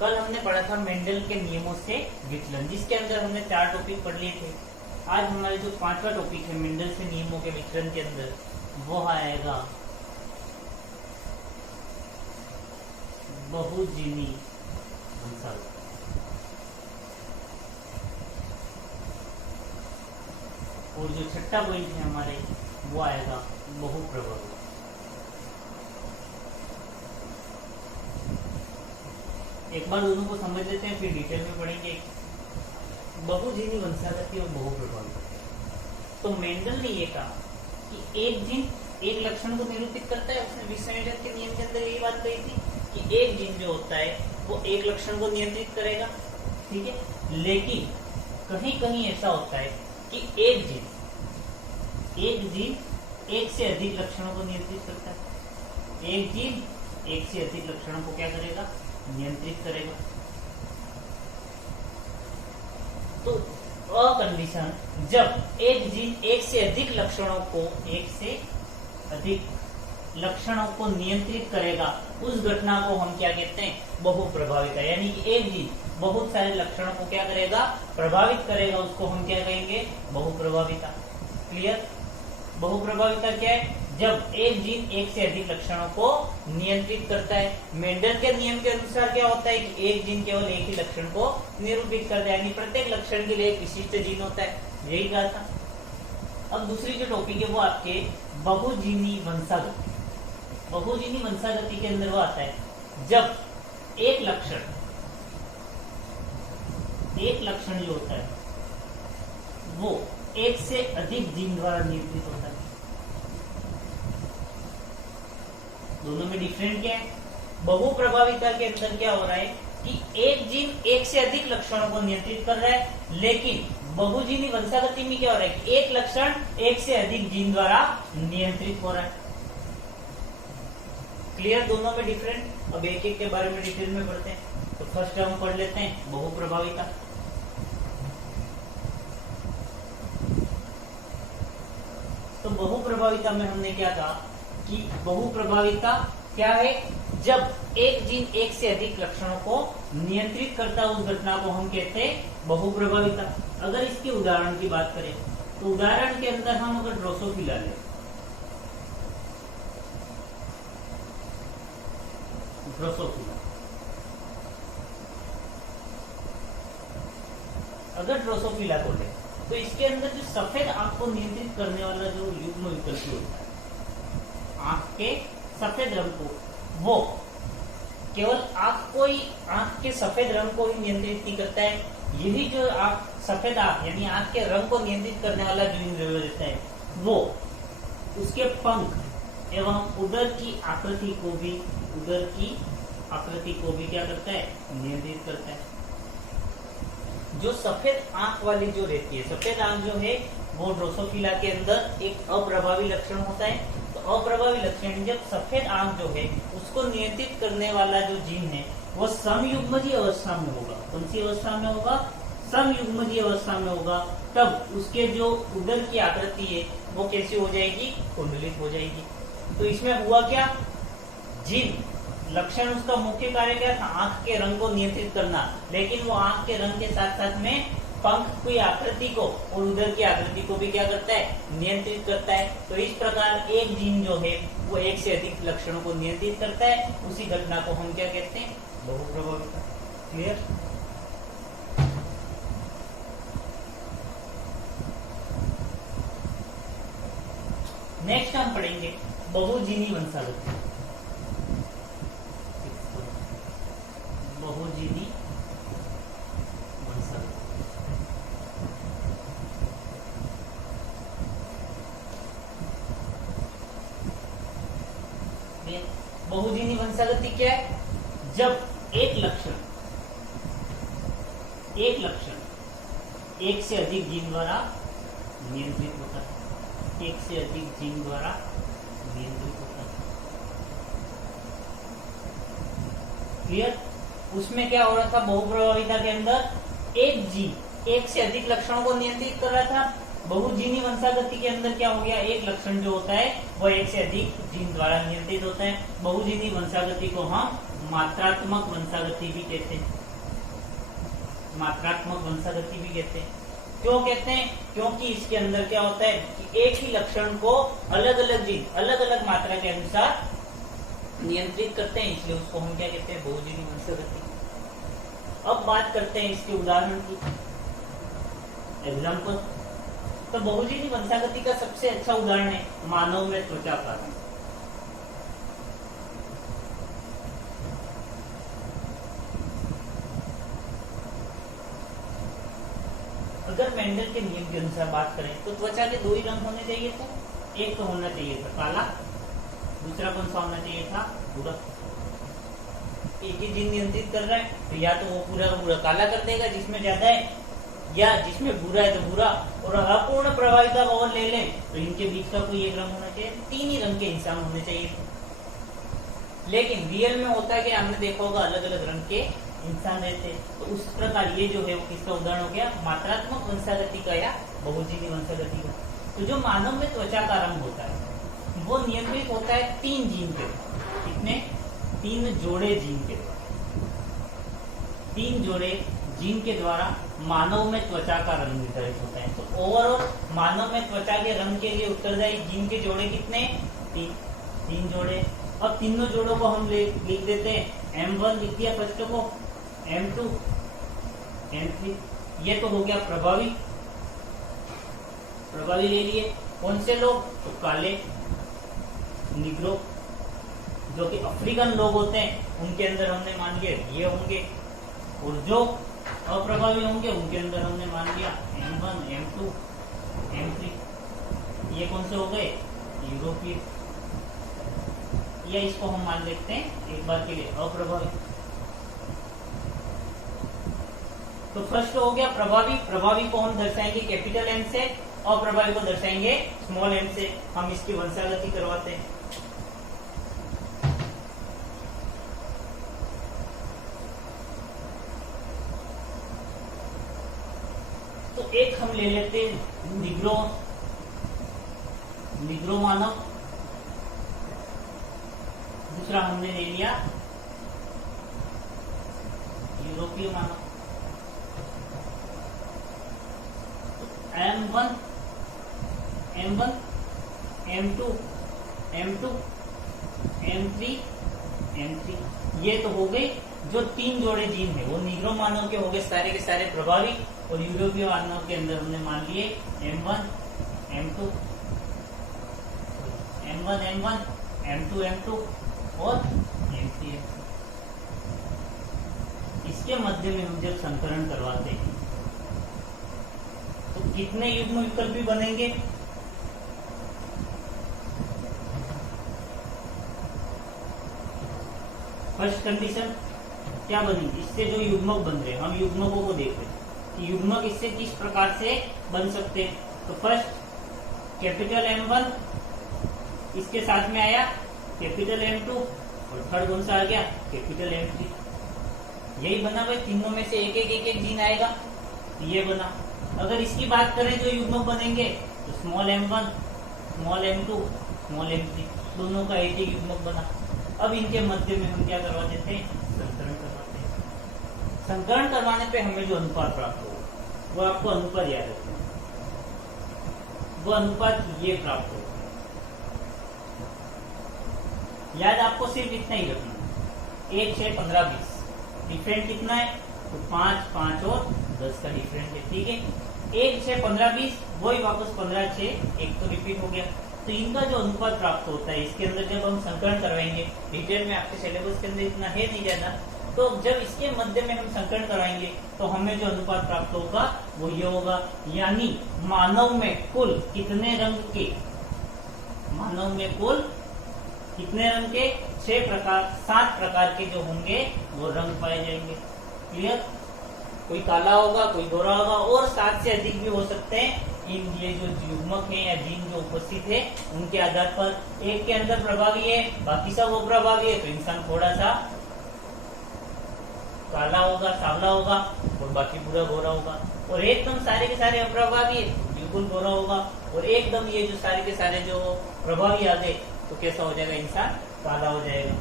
कल हमने पढ़ा था मेंडल के नियमों से विचलन, जिसके अंदर हमने 4 टॉपिक पढ़ लिए थे। आज हमारे जो 5वां टॉपिक है मेंडल से नियमों के विचलन के अंदर, वो आएगा बहुजीवी वंशावली। और जो छठा पॉइंट है हमारे, वो आएगा बहुप्रभावी। एक बार दोनों को समझ लेते हैं, फिर डिटेल में पढ़ेंगे। बहुजीवी वंशागति और बहुप्रभावी। तो मेंडल ने ये कहा कि एक जीन एक लक्षण को निरूपित करता है। उसने विसंयोजन के नियम के अंदर यही बात कही थी कि एक जीन जो होता है वो एक लक्षण को नियंत्रित करेगा, ठीक है। लेकिन कहीं कहीं ऐसा होता है कि एक जीन एक से अधिक लक्षणों को नियंत्रित करता है। एक जीन एक से अधिक लक्षणों को क्या करेगा? नियंत्रित करेगा। तो कंडीशन जब एक जीन एक से अधिक लक्षणों को नियंत्रित करेगा, उस घटना को हम क्या कहते हैं? बहुप्रभाविता। यानी कि एक जीन बहुत सारे लक्षणों को क्या करेगा? प्रभावित करेगा, उसको हम क्या कहेंगे? बहुप्रभाविता। क्लियर? बहुप्रभाविता क्या है? जब एक जीन एक से अधिक लक्षणों को नियंत्रित करता है। मेंडल के नियम के अनुसार क्या होता है कि एक जीन केवल एक ही लक्षण को निरूपित करता है, यानी प्रत्येक लक्षण के लिए एक विशिष्ट जीन होता है। यही कहा था। अब दूसरी जो टॉपिक है वो आपके बहुजीवी वंशागति। बहुजीवी वंशागति के अंदर वो आता है जब एक लक्षण जो होता है वो एक से अधिक जीन द्वारा निरूपित होता है। दोनों में डिफरेंट क्या है? बहुप्रभाविता के अंदर क्या हो रहा है कि एक जीन एक से अधिक लक्षणों को नियंत्रित कर रहा है, लेकिन बहुजीवी वंशागति में क्या हो रहा है कि एक लक्षण एक से अधिक जीन द्वारा नियंत्रित हो रहा है। क्लियर? दोनों में डिफरेंट। अब एक एक के बारे में डिटेल में पढ़ते हैं। तो फर्स्ट हम पढ़ लेते हैं बहुप्रभाविता। तो बहुप्रभाविता में हमने क्या कहा कि बहुप्रभाविता क्या है? जब एक जीन एक से अधिक लक्षणों को नियंत्रित करता है, उस घटना को हम कहते हैं बहुप्रभाविता। अगर इसके उदाहरण की बात करें तो उदाहरण के अंदर हम अगर ड्रोसोफिला लें, अगर ड्रोसोफिला को लें तो इसके अंदर जो सफेद आंख को नियंत्रित करने वाला जो युग्म विकल्प होता है, आंख के सफेद रंग को, वो केवल आंख के सफेद रंग को ही नियंत्रित नहीं करता है। यही जो सफेद आंख यानी आंख के रंग को नियंत्रित करने वाला जो इंद्रिय रहता है, वो उसके पंख एवं उदर की आकृति को भी क्या करता है? नियंत्रित करता है। जो सफेद आंख वाली जो रहती है, सफेद आंख जो है वो ड्रोसोफिला के अंदर एक अप्रभावी लक्षण होता है। तो अप्रभावी लक्षण जब सफेद आंख जो है उसको नियंत्रित करने वाला जो जीन है वो समयुग्मजीय अवस्था में होगा। कौन सी अवस्था में होगा? समयुग्मजीय अवस्था में होगा। तब उसके जो उदर की आकृति है वो कैसी हो जाएगी? कुंडलित हो जाएगी। तो इसमें हुआ क्या? जीन लक्षण उसका मुख्य कार्य क्या था? आंख के रंग को नियंत्रित करना, लेकिन वो आंख के रंग के साथ साथ में पंख की आकृति को और उदर की आकृति को भी क्या करता है? नियंत्रित करता है। तो इस प्रकार एक जीन जो है वो एक से अधिक लक्षणों को नियंत्रित करता है। उसी घटना को हम क्या कहते हैं? बहुप्रभाविता। क्लियर? नेक्स्ट हम पढ़ेंगे बहुजीवी वंशागति। बहुजीवी वंशागति। बहुजीवी वंशागति क्या है? जब एक लक्षण एक से अधिक जीन द्वारा नियंत्रित होता है। एक से अधिक जीन द्वारा नियंत्रित होता है। क्लियर? उसमें क्या हो रहा था? बहुप्रभाविता के अंदर एक जीन एक से अधिक लक्षणों को नियंत्रित कर रहा था, बहुजीनी वंशागति के अंदर क्या हो गया, एक लक्षण जो होता है वो एक से अधिक जीन द्वारा नियंत्रित होता है। बहुजीनी वंशागति को हम मात्रात्मक वंशागति भी कहते हैं, मात्रात्मक वंशागति भी कहते हैं। क्यों कहते हैं, क्योंकि इसके अंदर क्या होता है कि एक ही लक्षण को अलग अलग जीन अलग अलग मात्रा के अनुसार नियंत्रित करते हैं, इसलिए उसको हम क्या कहते हैं, बहुजीनी वंशागति। अब बात करते हैं इसके उदाहरण की, एग्जाम्पल। तो बहुजीनी वंशागति का सबसे अच्छा उदाहरण है मानव में त्वचा का रंग। अगर मेंडल के नियम के अनुसार बात करें तो त्वचा के दो ही रंग होने चाहिए थे, एक तो होना चाहिए था काला, दूसरा कौन सा होना चाहिए था, भूरा। एक ही जीन नियंत्रित कर रहा है तो या तो वो पूरा का पूरा काला कर देगा जिसमें ज्यादा है, या जिसमें भूरा है तो भूरा। और अपूर्ण प्रभाविता और ले लें तो इनके बीच का कोई एक रंग होना चाहिए, तीन ही रंग के इंसान होने चाहिए। लेकिन रियल में होता है कि हमने देखा होगा अलग अलग रंग के इंसान रहते हैं। तो उस प्रकार ये जो है वो किसका उदाहरण हो गया, मात्रात्मक वंशागति का या बहुजीनी वंशागति का। तो जो मानव में त्वचा का रंग होता है वो नियंत्रित होता है तीन जीन के, कितने, तीन जोड़े जीन के द्वारा। तीन जोड़े जीन के द्वारा मानव में त्वचा का रंग निर्धारित होता है। तो ओवरऑल मानव में त्वचा के रंग के लिए उत्तरदायी जीन के जोड़े कितने, तीन जोड़े। अब तीनों जोड़ों को हम लिख देते हैं, M1 लिख दिया फर्स्ट को, M2, M3। ये तो हो गया प्रभावी ले लिए। कौन से लोग, तो काले, निग्रो, जो कि अफ्रीकन लोग होते हैं उनके अंदर हमने मान लिया ये होंगे, और जो अप्रभावी होंगे उनके अंदर हमने मान लिया M1, M2, M3। ये कौन से हो गए, यूरोपीय, या इसको हम मान लेते हैं एक बार के लिए अप्रभावी। तो फर्स्ट हो गया प्रभावी को हम दर्शाएंगे कैपिटल M से, अप्रभावी को दर्शाएंगे स्मॉल m से। हम इसकी वंशागति करवाते हैं। तो एक हम ले लेते हैं निग्रो मानव, दूसरा हमने ले लिया यूरोपीय मानव। M1, M2, M3, ये तो हो गए जो तीन जोड़े जीन है, वो निग्रो मानव के हो गए सारे के सारे प्रभावी, और यूरोपीय मानव के अंदर हमने मान लिए M1, M2, M2 और M3। इसके मध्य में हम जब संकरण करवाते हैं तो कितने युग्म विकल्प भी बनेंगे, फर्स्ट कंडीशन क्या बनी, इससे जो युग्मक बन रहे हैं, हम युग्मकों को देख रहे हैं कि युग्मक इससे किस प्रकार से बन सकते हैं। तो फर्स्ट कैपिटल M1 इसके साथ में आया कैपिटल M2, और थर्ड कौन सा आ गया, कैपिटल M3। यही बना भाई, तीनों में से एक जीन आएगा, ये बना। अगर इसकी बात करें जो युग्मक बनेंगे तो small M1, small M2, small M3, दोनों का एक युग्मक बना। अब इनके मध्य में हम क्या करवा देते हैं, संकरण करवाते हैं। संकरण करवाने पे हमें जो अनुपात प्राप्त होगा वो आपको अनुपात याद रखना, वो अनुपात ये प्राप्त होगा। याद आपको सिर्फ इतना ही रखना, 1, 6, 15, 20। डिफरेंट कितना है, तो 5, 5 और 10 का डिफरेंट है, ठीक है। 1, 6, 15, 20, वही वापस 15, 6, 1 तो रिपीट हो गया। तो इनका जो अनुपात प्राप्त होता है इसके अंदर जब हम संकरण करवाएंगे, डिटेल में आपके सिलेबस के अंदर इतना है नहीं ज्यादा, तो जब इसके मध्य में हम संकरण कराएंगे तो हमें जो अनुपात प्राप्त होगा वो ये होगा, यानी मानव में कुल कितने रंग के, मानव में कुल कितने रंग के, 7 प्रकार के जो होंगे वो रंग पाए जाएंगे। क्लियर, कोई काला होगा, कोई गोरा होगा, और 7 से अधिक भी हो सकते हैं। इन ये जो युग्मक है या जीन जो उपस्थित है उनके आधार पर एक के अंदर प्रभावी है, बाकी सब वो प्रभावी है, तो इंसान थोड़ा सा काला होगा, सांवला होगा, और बाकी पूरा गोरा होगा। और एकदम सारे के सारे अप्रभावी बिल्कुल गोरा होगा, और एकदम ये जो सारे के सारे जो प्रभावी आ गए तो कैसा हो जाएगा, इंसान काला हो जाएगा।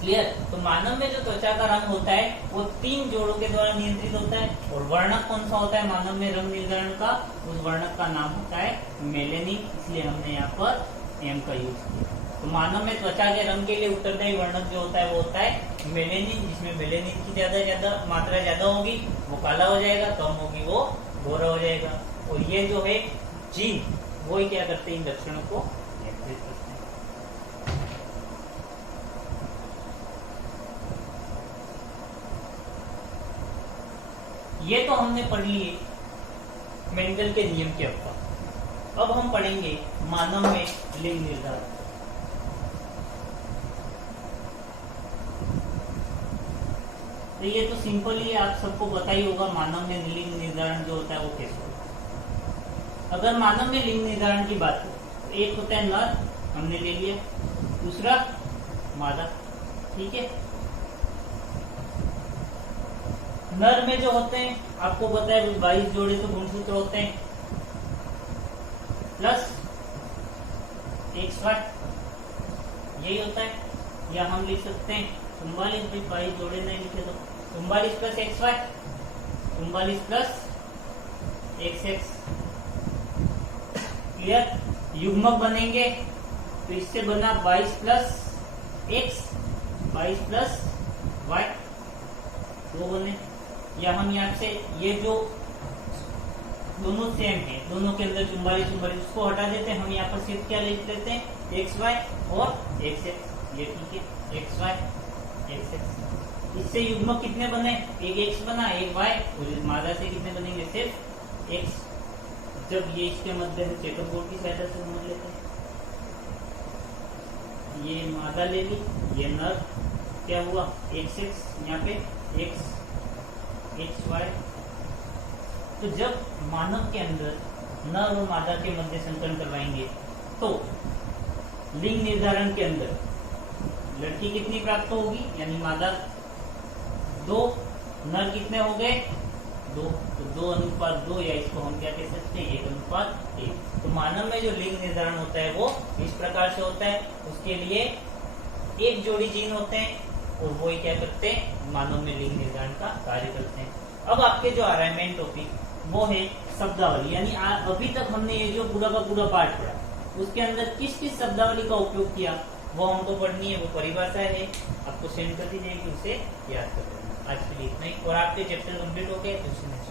क्लियर। तो मानव में जो त्वचा का रंग होता है वो 3 जोड़ों के द्वारा नियंत्रित होता है। और वर्णक कौन सा होता है मानव में रंग निर्धारण का, उस वर्णक का नाम होता है मेलेनिन, इसलिए हमने यहाँ पर एम का यूज किया। तो मानव में त्वचा के रंग के लिए उत्तरदायी वर्णक जो होता है वो होता है मेलेनिन, जिसमें मेलेनिन की ज्यादा मात्रा ज्यादा होगी वो काला हो जाएगा, कम होगी वो गोरा हो जाएगा। और ये जो है जीन वो ही क्या करते हैं, इन लक्षणों को नियंत्रित करते हैं। ये तो हमने पढ़ लिए मेंडल के नियम के ऊपर। अब हम पढ़ेंगे मानव में लिंग निर्धारण। तो ये तो सिंपल ही आप सबको पता ही होगा मानव में लिंग निर्धारण जो होता है वो कैसे होता है। अगर मानव में लिंग निर्धारण की बात हो तो एक होता है नर, हमने ले लिया, दूसरा मादा, ठीक है। नर में जो होते हैं आपको पता है 22 जोड़े तो गुणसूत्र होते हैं, प्लस XY यही होता है। या हम लिख सकते हैं 44, 22 जोड़े नहीं लिखे तो 44 plus XY, 44 plus XX। Clear. युग्मक बनेंगे तो इससे बना 22 प्लस X, 22 प्लस Y, दो बने। या हम यहाँ से ये जो दोनों सेम है, दोनों के अंदर 44 उसको हटा देते हैं, हम यहाँ पर सिर्फ क्या लिख लेते हैं XY और XX, ये ठीक है, XY XX। इससे युग्मक कितने बने, एक X बना, एक Y, और मादा से कितने बनेंगे, सिर्फ X। जब ये इसके मध्य हम चेकअप बोर्ड की सहायता से समझ लेते हैं। ये मादा ले ली, ये नर, क्या हुआ XX, यहाँ पे X XY। तो जब मानव के अंदर नर और मादा के मध्य संकरण करवाएंगे तो लिंग निर्धारण के अंदर लड़की कितनी प्राप्त होगी, यानी मादा 2, नर कितने हो गए 2, तो 2:2, या इसको हम क्या कह सकते हैं 1:1। तो मानव में जो लिंग निर्धारण होता है वो इस प्रकार से होता है। उसके लिए एक जोड़ी जीन होते हैं और वो ही क्या करते हैं, मानव में लिंग निर्धारण का कार्य करते हैं। अब आपके जो आ रहा है मेन टॉपिक वो है शब्दावली, यानी अभी तक हमने ये जो पूरा का पूरा पाठ पढ़ा उसके अंदर किस किस शब्दावली का उपयोग किया वो हमको पढ़नी है। वो परिभाषा है, आपको सेंड कर दी जाएगी, उसे याद कर लेना। आज के लिए इतना ही, और आपके चैप्टर कंप्लीट हो गए तो उसे नेक्स्ट